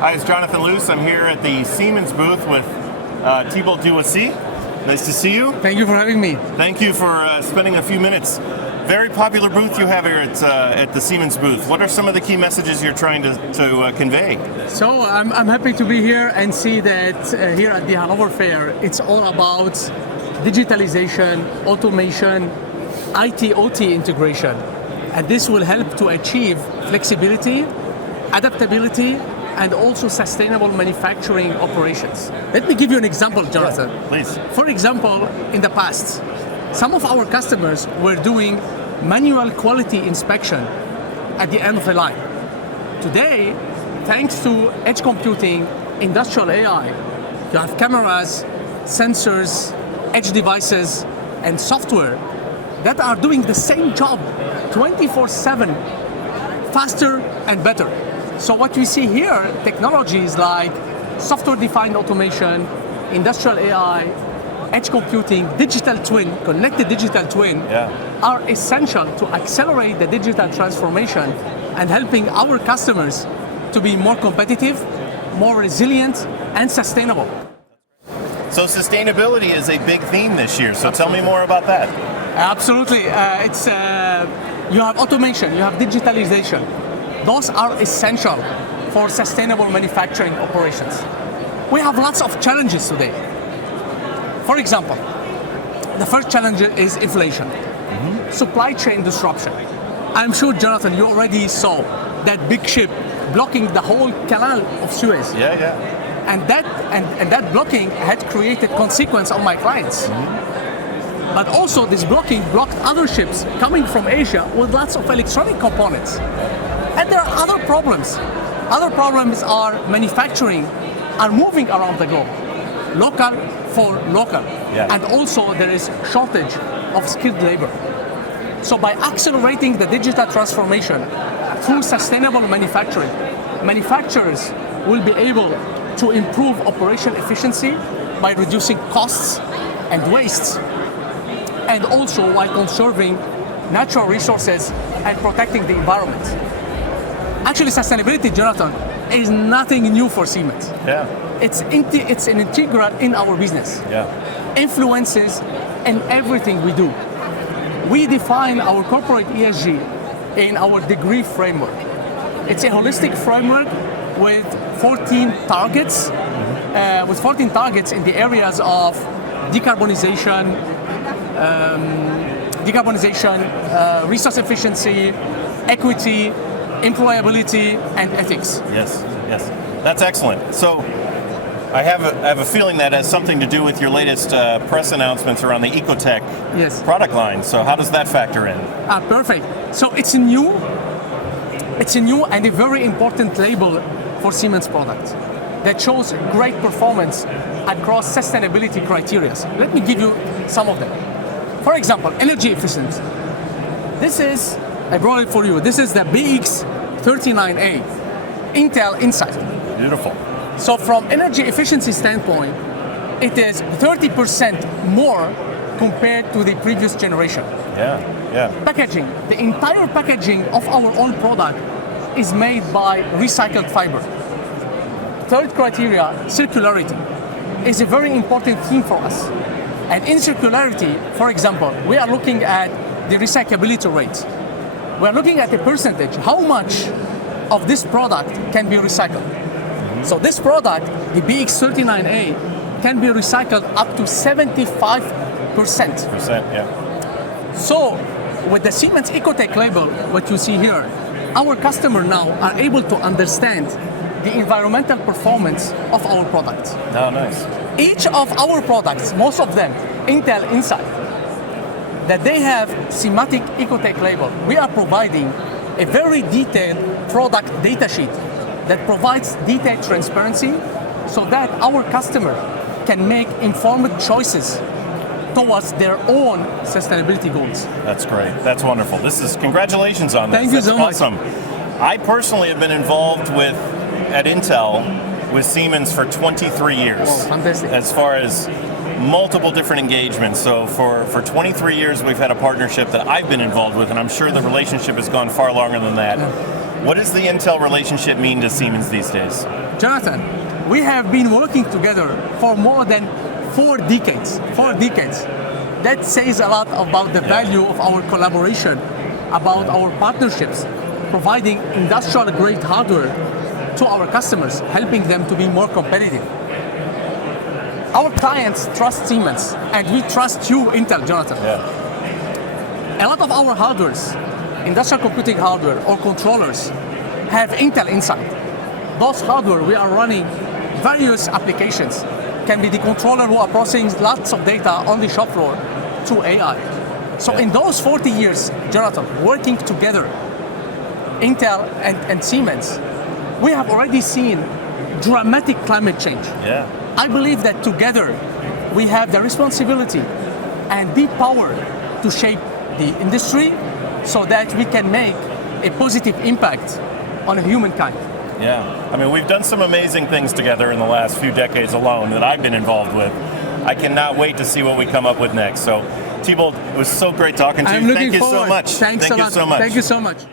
Hi, it's Jonathan Luce. I'm here at the Siemens booth with Thibault Duoisy. Nice to see you. Thank you for having me. Thank you for spending a few minutes. Very popular booth you have here at the Siemens booth. What are some of the key messages you're trying to convey? So I'm happy to be here and see that here at the Hanover Fair, it's all about digitalization, automation, IT-OT integration. And this will help to achieve flexibility, adaptability, and also sustainable manufacturing operations. Let me give you an example, Jonathan. Yeah, please. For example, in the past, some of our customers were doing manual quality inspection at the end of the line. Today, thanks to edge computing, industrial AI, you have cameras, sensors, edge devices, and software that are doing the same job 24/7, faster and better. So what we see here, technologies like software-defined automation, industrial AI, edge computing, digital twin, connected digital twin, are essential to accelerate the digital transformation and helping our customers to be more competitive, more resilient, and sustainable. So sustainability is a big theme this year, so tell me more about that. Absolutely. You have automation, you have digitalization. Those are essential for sustainable manufacturing operations. We have lots of challenges today. For example, the first challenge is inflation, supply chain disruption. I'm sure, Jonathan, you already saw that big ship blocking the whole canal of Suez. Yeah. And that blocking had created consequence on my clients. But also this blocking blocked other ships coming from Asia with lots of electronic components. And there are other problems. Other problems are manufacturing are moving around the globe, local for local. And also there is shortage of skilled labor. So by accelerating the digital transformation through sustainable manufacturing, manufacturers will be able to improve operation efficiency by reducing costs and wastes, and also while conserving natural resources and protecting the environment. Actually, sustainability, Jonathan, is nothing new for Siemens. It's an integral in our business. Influences in everything we do. We define our corporate ESG in our degree framework. It's a holistic framework with 14 targets, in the areas of decarbonization, resource efficiency, equity, employability, and ethics. Yes. That's excellent. So I have a feeling that has something to do with your latest press announcements around the Ecotech product line. So how does that factor in? Perfect. So it's a new and a very important label for Siemens products that shows great performance across sustainability criteria. Let me give you some of them. For example, energy efficiency. I brought it for you. This is the BX39A Intel Insight. Beautiful. So from energy efficiency standpoint, it is 30% more compared to the previous generation. Packaging. The entire packaging of our own product is made by recycled fiber. Third criteria, circularity, is a very important theme for us. And in circularity, for example, we are looking at the recyclability rate. We are looking at the percentage, how much of this product can be recycled. So this product, the BX39A, can be recycled up to 75%. So with the Siemens Ecotech label, what you see here, our customers now are able to understand the environmental performance of our products. Nice. Each of our products, most of them, Intel Insight, that they have thematic Ecotech label, we are providing a very detailed product data sheet that provides detailed transparency so that our customer can make informed choices towards their own sustainability goals. That's great. That's wonderful. Congratulations on this. Thank you so much. Awesome. I personally have been involved at Intel with Siemens for 23 years. Oh, fantastic. As far as multiple different engagements. So for 23 years, we've had a partnership that I've been involved with, and I'm sure the relationship has gone far longer than that. What does the Intel relationship mean to Siemens these days? Jonathan, we have been working together for more than 4 decades. 4 decades. That says a lot about the value of our collaboration, about our partnerships, providing industrial-grade hardware to our customers, helping them to be more competitive. Our clients trust Siemens, and we trust you, Intel, Jonathan. Yeah. A lot of our hardwares, industrial computing hardware or controllers, have Intel inside. Those hardware we are running various applications. Can be the controller who are processing lots of data on the shop floor through AI. So in those 40 years, Jonathan, working together, Intel and Siemens, we have already seen dramatic climate change. Yeah. I believe that together we have the responsibility and the power to shape the industry so that we can make a positive impact on humankind. Yeah, I mean, we've done some amazing things together in the last few decades alone that I've been involved with. I cannot wait to see what we come up with next. So, Thibault, it was so great talking to you. Thank you so much. Thanks a lot. So much. Thank you so much.